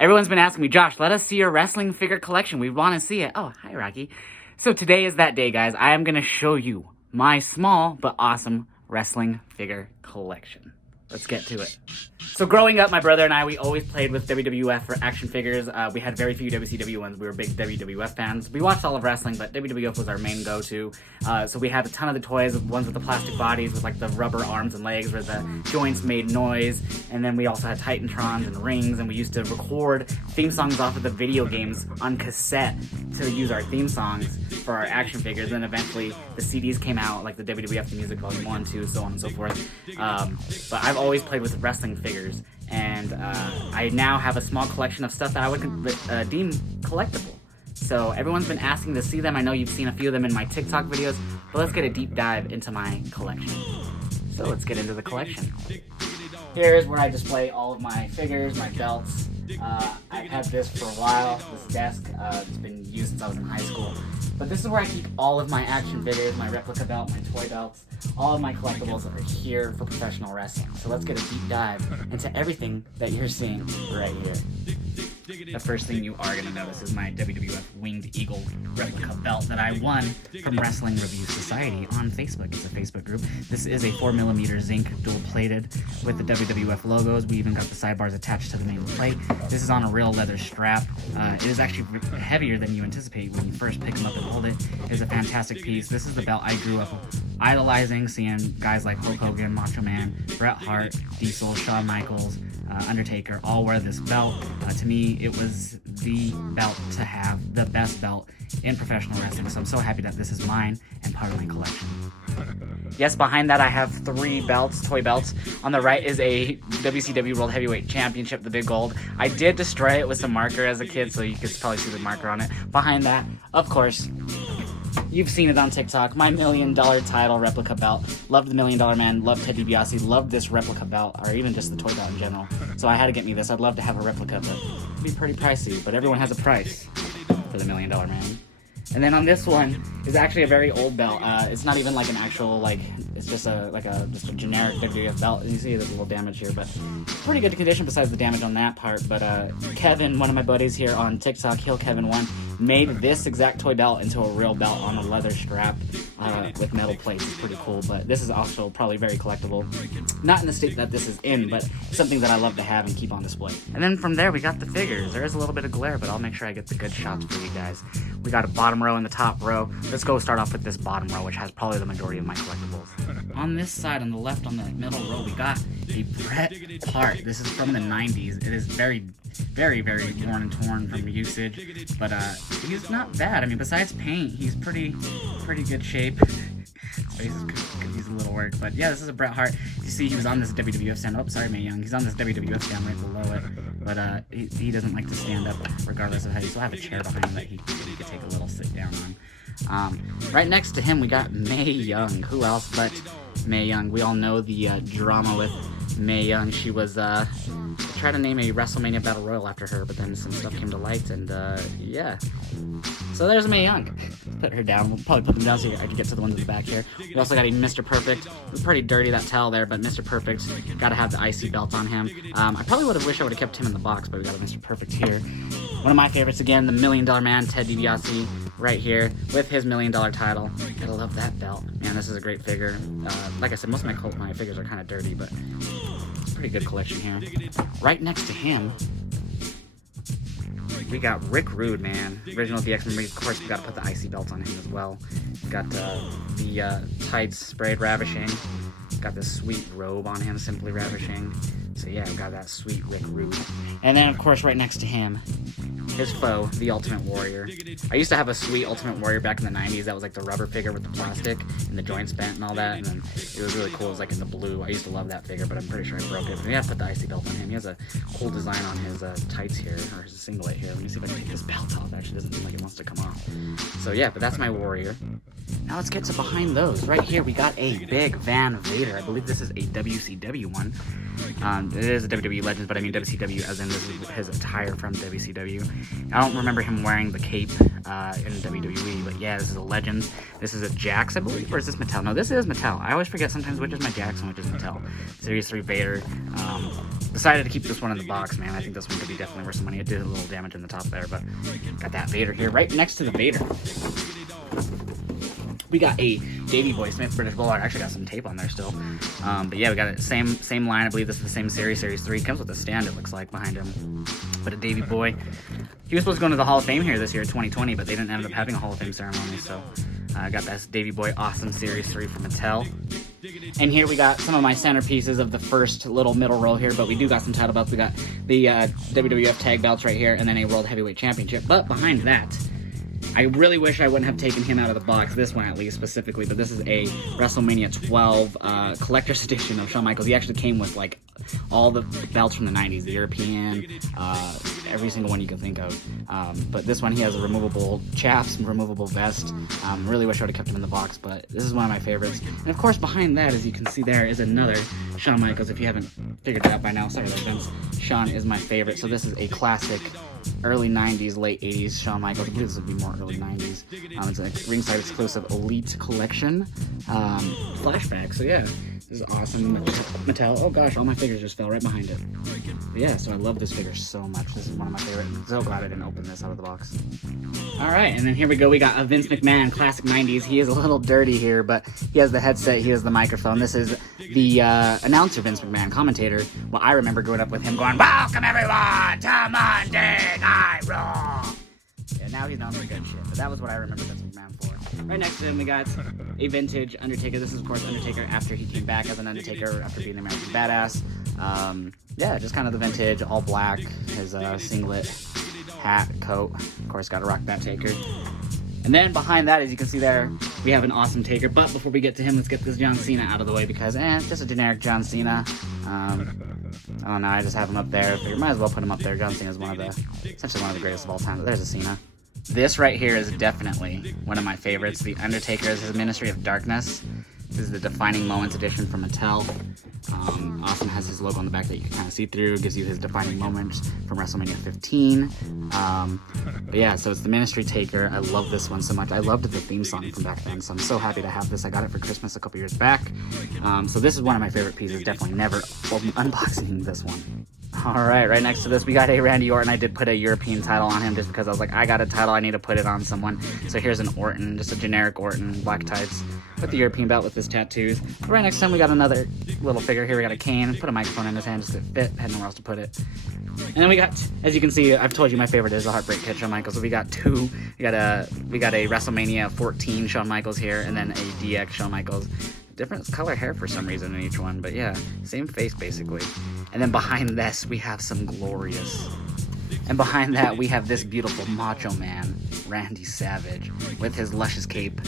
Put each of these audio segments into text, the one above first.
Everyone's been asking me, Josh, let us see your wrestling figure collection. We want to see it. Oh, hi, Rocky. So today is that day, guys. I am going to show you my small but awesome wrestling figure collection. Let's get to it. So growing up, my brother and I, we always played with WWF for action figures. We had very few WCW ones. We were big WWF fans. We watched all of wrestling, but WWF was our main go-to. So we had a ton of the toys, ones with the plastic bodies with like the rubber arms and legs where the joints made noise. And then we also had Titantrons and rings, and we used to record theme songs off of the video games on cassette to use our theme songs for our action figures. Then eventually the CDs came out, like the WWF The Music Volume 1, 2, so on and so forth. But I've always played with wrestling figures, and I now have a small collection of stuff that I would deem collectible. So everyone's been asking to see them. I know you've seen a few of them in my TikTok videos, but let's get a deep dive into my collection. So let's get into the collection. Here's where I display all of my figures, my belts. I've had this for a while, this desk. It's been used since I was in high school. But this is where I keep all of my action figures, my replica belt, my toy belts. All of my collectibles are here for professional wrestling. So let's get a deep dive into everything that you're seeing right here. The first thing you are going to notice is my WWF Winged Eagle replica belt that I won from Wrestling Review Society on Facebook. It's a Facebook group. This is a 4mm zinc dual-plated with the WWF logos. We even got the sidebars attached to the main plate. This is on a real leather strap. It is actually heavier than you anticipate when you first pick them up and hold it. It is a fantastic piece. This is the belt I grew up idolizing, seeing guys like Hulk Hogan, Macho Man, Bret Hart, Diesel, Shawn Michaels, Undertaker all wear this belt. To me, it was the belt to have, the best belt in professional wrestling. So I'm so happy that this is mine and part of my collection. Yes, behind that I have 3 belts, toy belts. On the right is a WCW World Heavyweight Championship, the big gold. I did destroy it with some marker as a kid, so you could probably see the marker on it. Behind that, of course, you've seen it on TikTok, my $1 million title replica belt. Loved the $1 Million Man, loved Ted DiBiase, loved this replica belt, or even just the toy belt in general. So I had to get me this. I'd love to have a replica, but it'd be pretty pricey. But everyone has a price for the $1 Million Man. And then on this one is actually a very old belt. It's not even like an actual, like, it's just a generic WWF belt. You see there's a little damage here, but pretty good condition besides the damage on that part. But Kevin, one of my buddies here on TikTok, Hill Kevin 1, made this exact toy belt into a real belt on a leather strap with metal plates. It's pretty cool, but this is also probably very collectible. Not in the state that this is in, but something that I love to have and keep on display. And then from there, we got the figures. There is a little bit of glare, but I'll make sure I get the good shots for you guys. We got a bottom row and the top row. Let's go start off with this bottom row, which has probably the majority of my collectibles. On this side, on the left, on the middle row, we got a Bret Hart. This is from the 90s. It is very, very, very worn and torn from usage, but he's not bad. I mean, besides paint, he's pretty good shape. His face could use a little work, but yeah, this is a Bret Hart. You see, he was on this WWF stand. Oh, sorry, Mae Young. He's on this WWF stand right below it, but he doesn't like to stand up, regardless of how. He still have a chair behind him that he could take a little sit down on. Right next to him, we got Mae Young. Who else but Mae Young? We all know the drama with Mae Young. She was tried to name a WrestleMania Battle Royal after her, but then some stuff came to light, and yeah. So there's Mae Young. Put her down. We'll probably put them down so I can get to the ones in the back here. We also got a Mr. Perfect. It was pretty dirty, that towel there, but Mr. Perfect, gotta have the IC belt on him. I probably would have wished I would have kept him in the box, but we got a Mr. Perfect here. One of my favorites, again, the $1 Million Man, Ted DiBiase, right here, with his $1 Million title. Gotta love that belt. Man, this is a great figure. Like I said, most of my figures are kind of dirty, but it's a pretty good collection here. Right next to him, we got Rick Rude, man. Original DX member. Of course, we gotta put the IC belt on him as well. We got the tights sprayed ravishing. Got this sweet robe on him, simply ravishing. So yeah, we got that sweet Rick Rude. And then, of course, right next to him, his foe, the Ultimate Warrior. I used to have a sweet Ultimate Warrior back in the 90s. That was like the rubber figure with the plastic and the joints bent and all that. And then it was really cool. It was like in the blue. I used to love that figure, but I'm pretty sure I broke it. But we have to put the IC belt on him. He has a cool design on his tights here, or his singlet here. Let me see if I can take this belt off. Actually, doesn't seem like it wants to come off. So yeah, but that's my Warrior. Now let's get to behind those. Right here, we got a big Van Vader. I believe this is a WCW one. It is a WWE Legends, but I mean WCW as in this is his attire from WCW. I don't remember him wearing the cape in WWE, but yeah, this is a Legends. This is a Jax, I believe, or is this Mattel? No, this is Mattel. I always forget sometimes which is my Jax and which is Mattel. Series 3 Vader. Decided to keep this one in the box, man. I think this one could be definitely worth some money. It did a little damage in the top there, but got that Vader here right next to the Vader. We got a Davey Boy Smith British Bulldog. I actually got some tape on there still. But yeah, we got it. Same line. I believe this is the same series, Series 3. Comes with a stand, it looks like, behind him. But a Davey Boy. He was supposed to go into the Hall of Fame here this year, 2020, but they didn't end up having a Hall of Fame ceremony. So I got that Davey Boy Awesome Series 3 from Mattel. And here we got some of my centerpieces of the first little middle row here, but we do got some title belts. We got the WWF tag belts right here, and then a World Heavyweight Championship. But behind that, I really wish I wouldn't have taken him out of the box, this one at least specifically, but this is a WrestleMania 12 collector's edition of Shawn Michaels. He actually came with like all the belts from the 90s, the European, every single one you can think of. But this one, he has a removable chaps, removable vest. Really wish I would have kept him in the box, but this is one of my favorites. And of course, behind that, as you can see there, is another Shawn Michaels. If you haven't figured it out by now, sorry there, Vince. Shawn is my favorite. So this is a classic early 90s, late 80s Shawn Michaels. I believe this would be more early 90s. It's a ringside exclusive Elite Collection flashback. So yeah, this is awesome. Mattel. Oh gosh, all my figures just fell right behind it. But yeah, so I love this figure so much. This is one of my favorite. I'm so glad I didn't open this out of the box. All right, and then here we go. We got a Vince McMahon, classic 90s. He is a little dirty here, but he has the headset. He has the microphone. This is the announcer, Vince McMahon, commentator. Well, I remember growing up with him going, "Welcome everyone to Monday Night Raw." Yeah, now he's known for good shit, but that was what I remember Vince McMahon for. Right next to him, we got a vintage Undertaker. This is, of course, Undertaker after he came back as an Undertaker after being the American Badass. Yeah, just kind of the vintage, all black, his singlet, hat, coat. Of course, got to rock that Taker. And then behind that, as you can see there, we have an awesome Taker. But before we get to him, let's get this John Cena out of the way because, just a generic John Cena. I don't know, I just have him up there. I figured might as well put him up there. John Cena is essentially one of the greatest of all time. There's a Cena. This right here is definitely one of my favorites. The Undertaker is his Ministry of Darkness. This is the Defining Moments edition from Mattel. Austin has his logo on the back that you can kind of see through. It gives you his defining moments from WrestleMania 15. But yeah, so it's the Ministry Taker. I love this one so much. I loved the theme song from back then, so I'm so happy to have this. I got it for Christmas a couple years back. So this is one of my favorite pieces. Definitely never unboxing this one. Alright, right next to this, we got a Randy Orton. I did put a European title on him just because I was like, I got a title, I need to put it on someone. So here's an Orton, just a generic Orton, black tights, with the European belt with his tattoos. Right next to him, we got another little figure here. We got a Kane, put a microphone in his hand just to fit, had nowhere else to put it. And then we got, as you can see, I've told you my favorite is the Heartbreak Kid, Shawn Michaels. So we got two. We got a WrestleMania 14 Shawn Michaels here, and then a DX Shawn Michaels. Different color hair for some reason in each one, but yeah, same face basically. And then behind this, we have some glorious. And behind that, we have this beautiful Macho Man, Randy Savage, with his luscious cape.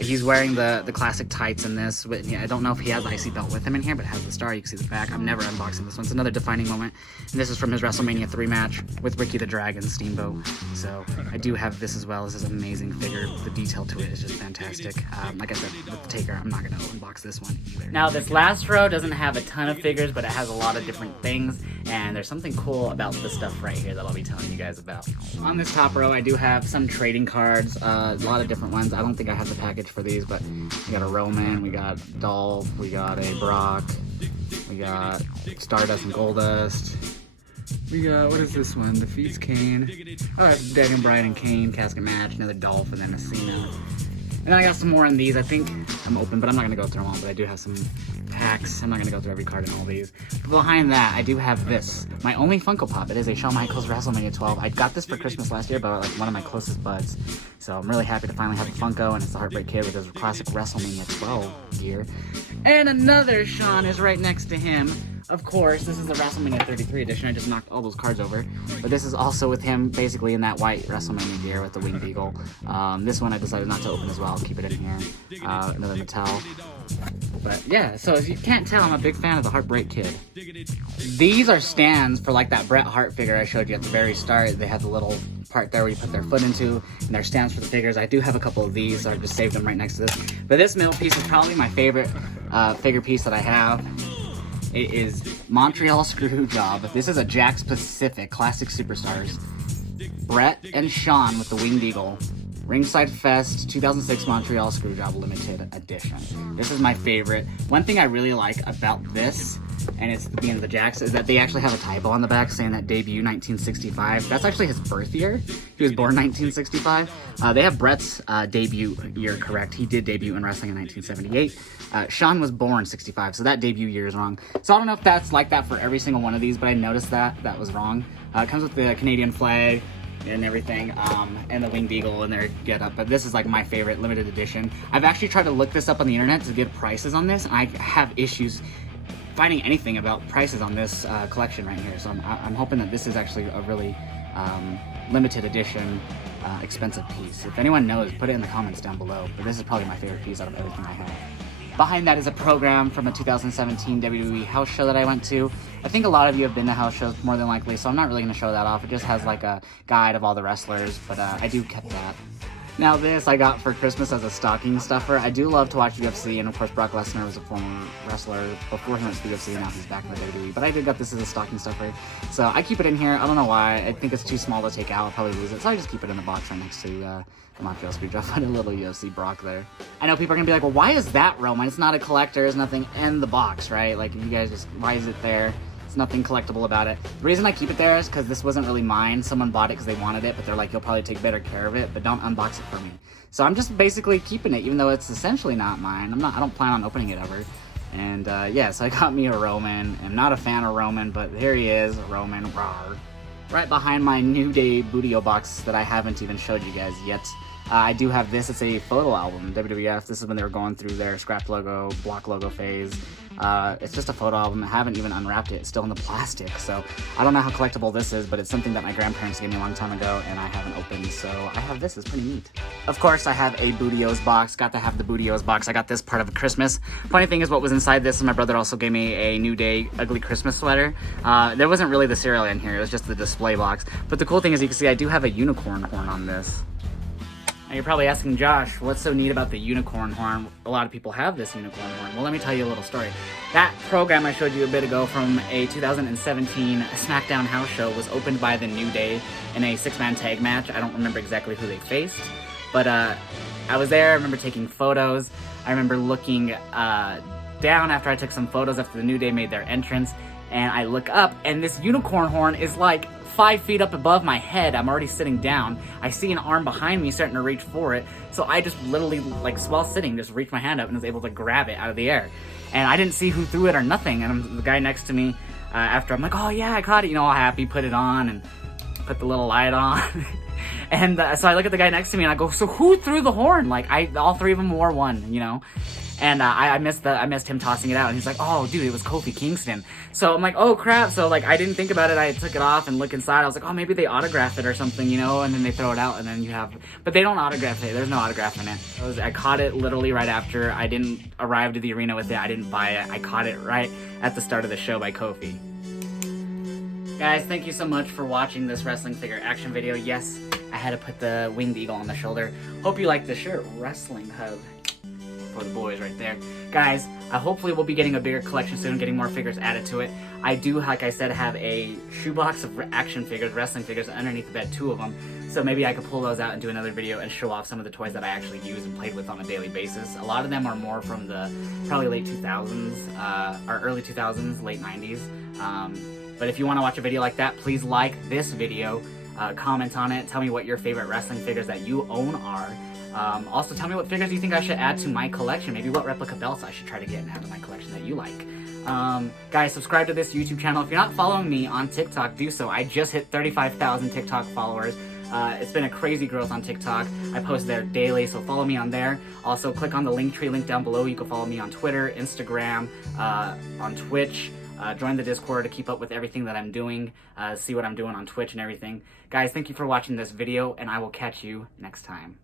He's wearing the classic tights in this. I don't know if he has the IC belt with him in here, but it has the star. You can see the back. I'm never unboxing this one. It's another defining moment. And this is from his WrestleMania 3 match with Ricky the Dragon Steamboat. So I do have this as well. This is an amazing figure. The detail to it is just fantastic. Like I said, with the Taker, I'm not going to unbox this one either. Now, this last row doesn't have a ton of figures, but it has a lot of different things. And there's something cool about this stuff right here that I'll be telling you guys about. On this top row, I do have some trading cards, a lot of different ones. I don't think I have the package for these, but we got a Roman, we got Dolph, we got a Brock, we got Stardust and Goldust. We got, what is this one? Defeats Kane. Oh, that's Daniel Bryan and Kane, casket match, another Dolph, and then a Cena. And then I got some more on these. I think I'm open, but I'm not going to go through them all, but I do have some packs. I'm not going to go through every card in all these. But behind that, I do have this. My only Funko Pop. It is a Shawn Michaels WrestleMania 12. I got this for Christmas last year by like one of my closest buds. So I'm really happy to finally have a Funko, and it's the Heartbreak Kid with his classic WrestleMania 12 gear. And another Shawn is right next to him. Of course, this is the WrestleMania 33 edition. I just knocked all those cards over. But this is also with him basically in that white WrestleMania gear with the Winged Eagle. This one I decided not to open as well. I'll keep it in here. Another Mattel. But yeah, so as you can't tell, I'm a big fan of the Heartbreak Kid. These are stands for like that Bret Hart figure I showed you at the very start. They had the little part there where you put their foot into, and they're stands for the figures. I do have a couple of these, so I just saved them right next to this. But this middle piece is probably my favorite figure piece that I have. It is Montreal Screwjob. This is a Jakks Pacific Classic Superstars. Bret and Shawn with the Winged Eagle. Ringside Fest 2006 Montreal Screwjob Limited Edition. This is my favorite. One thing I really like about this, and it's being the Jacks, is that they actually have a typo on the back saying that debut 1965. That's actually his birth year. He was born 1965. They have Bret's debut year correct. He did debut in wrestling in 1978. Shawn was born 65, so that debut year is wrong. So I don't know if that's like that for every single one of these, but I noticed that was wrong. It comes with the Canadian flag and everything, and the Winged Eagle in their getup, but this is like my favorite limited edition. I've actually tried to look this up on the internet to get prices on this, and I have issues finding anything about prices on this collection right here, so I'm hoping that this is actually a really limited edition, expensive piece. If anyone knows, put it in the comments down below, but this is probably my favorite piece out of everything I have. Behind that is a program from a 2017 WWE house show that I went to. I think a lot of you have been to house shows more than likely, so I'm not really going to show that off. It just has like a guide of all the wrestlers, but I do kept that. Now this I got for Christmas as a stocking stuffer. I do love to watch UFC, and of course Brock Lesnar was a former wrestler before he went to UFC, and now he's back in the WWE. But I did get this as a stocking stuffer, so I keep it in here. I don't know why. I think it's too small to take out. I'll probably lose it, so I just keep it in the box right next to the Montreal Screwjob. Find a little UFC Brock there. I know people are gonna be like, well, why is that Roman? It's not a collector. There's nothing in the box, right? Like, you guys just, why is it there? It's nothing collectible about it. The reason I keep it there is because this wasn't really mine. Someone bought it because they wanted it, but they're like, you'll probably take better care of it, but don't unbox it for me. So I'm just basically keeping it, even though it's essentially not mine. I don't plan on opening it ever. And yeah, so I got me a Roman. I'm not a fan of Roman, but here he is, Roman. Rawr. Right behind my New Day Bootio box that I haven't even showed you guys yet. I do have this. It's a photo album, WWF. This is when they were going through their scrap logo, block logo phase. It's just a photo album. I haven't even unwrapped it. It's still in the plastic, so I don't know how collectible this is, but it's something that my grandparents gave me a long time ago, and I haven't opened, so I have this. It's pretty neat. Of course, I have a Bootio's box. Got to have the Bootio's box. I got this part of Christmas. Funny thing is what was inside this, and my brother also gave me a New Day Ugly Christmas sweater. There wasn't really the cereal in here. It was just the display box. But the cool thing is you can see I do have a unicorn horn on this. Now you're probably asking, Josh, what's so neat about the unicorn horn? A lot of people have this unicorn horn. Well, let me tell you a little story. That program I showed you a bit ago from a 2017 SmackDown house show was opened by the New Day in a 6-man tag match. I don't remember exactly who they faced, but I was there. I remember taking photos. I remember looking down after I took some photos after the New Day made their entrance, and I look up, and this unicorn horn is like 5 feet up above my head. I'm already sitting down. I see an arm behind me starting to reach for it. So I just literally, like, while sitting, just reached my hand up and was able to grab it out of the air. And I didn't see who threw it or nothing. And the guy next to me, after, I'm like, oh yeah, I caught it. You know, all happy, put it on and put the little light on. And so I look at the guy next to me and I go, so who threw the horn? Like, all three of them wore one, you know? And I missed him tossing it out, and he's like, oh, dude, it was Kofi Kingston. So I'm like, oh, crap. So, like, I didn't think about it. I took it off and look inside. I was like, oh, maybe they autograph it or something, you know, and then they throw it out, and then you have... But they don't autograph it. There's no autograph in it. I caught it literally right after. I didn't arrive to the arena with it. I didn't buy it. I caught it right at the start of the show by Kofi. Guys, thank you so much for watching this wrestling figure action video. Yes, I had to put the Winged Eagle on the shoulder. Hope you like the shirt. Wrestling Hub. For the boys right there. Guys, hopefully we'll be getting a bigger collection soon, getting more figures added to it. I do, like I said, have a shoebox of action figures, wrestling figures underneath the bed, 2 of them. So maybe I could pull those out and do another video and show off some of the toys that I actually use and played with on a daily basis. A lot of them are more from the probably late 2000s, or early 2000s, late 90s. But if you want to watch a video like that, please like this video, comment on it, tell me what your favorite wrestling figures that you own are. Also, tell me what figures you think I should add to my collection. Maybe what replica belts I should try to get and add to my collection that you like. Guys, subscribe to this YouTube channel. If you're not following me on TikTok, do so. I just hit 35,000 TikTok followers. It's been a crazy growth on TikTok. I post there daily, so follow me on there. Also, click on the Linktree link down below. You can follow me on Twitter, Instagram, on Twitch. Join the Discord to keep up with everything that I'm doing, see what I'm doing on Twitch and everything. Guys, thank you for watching this video, and I will catch you next time.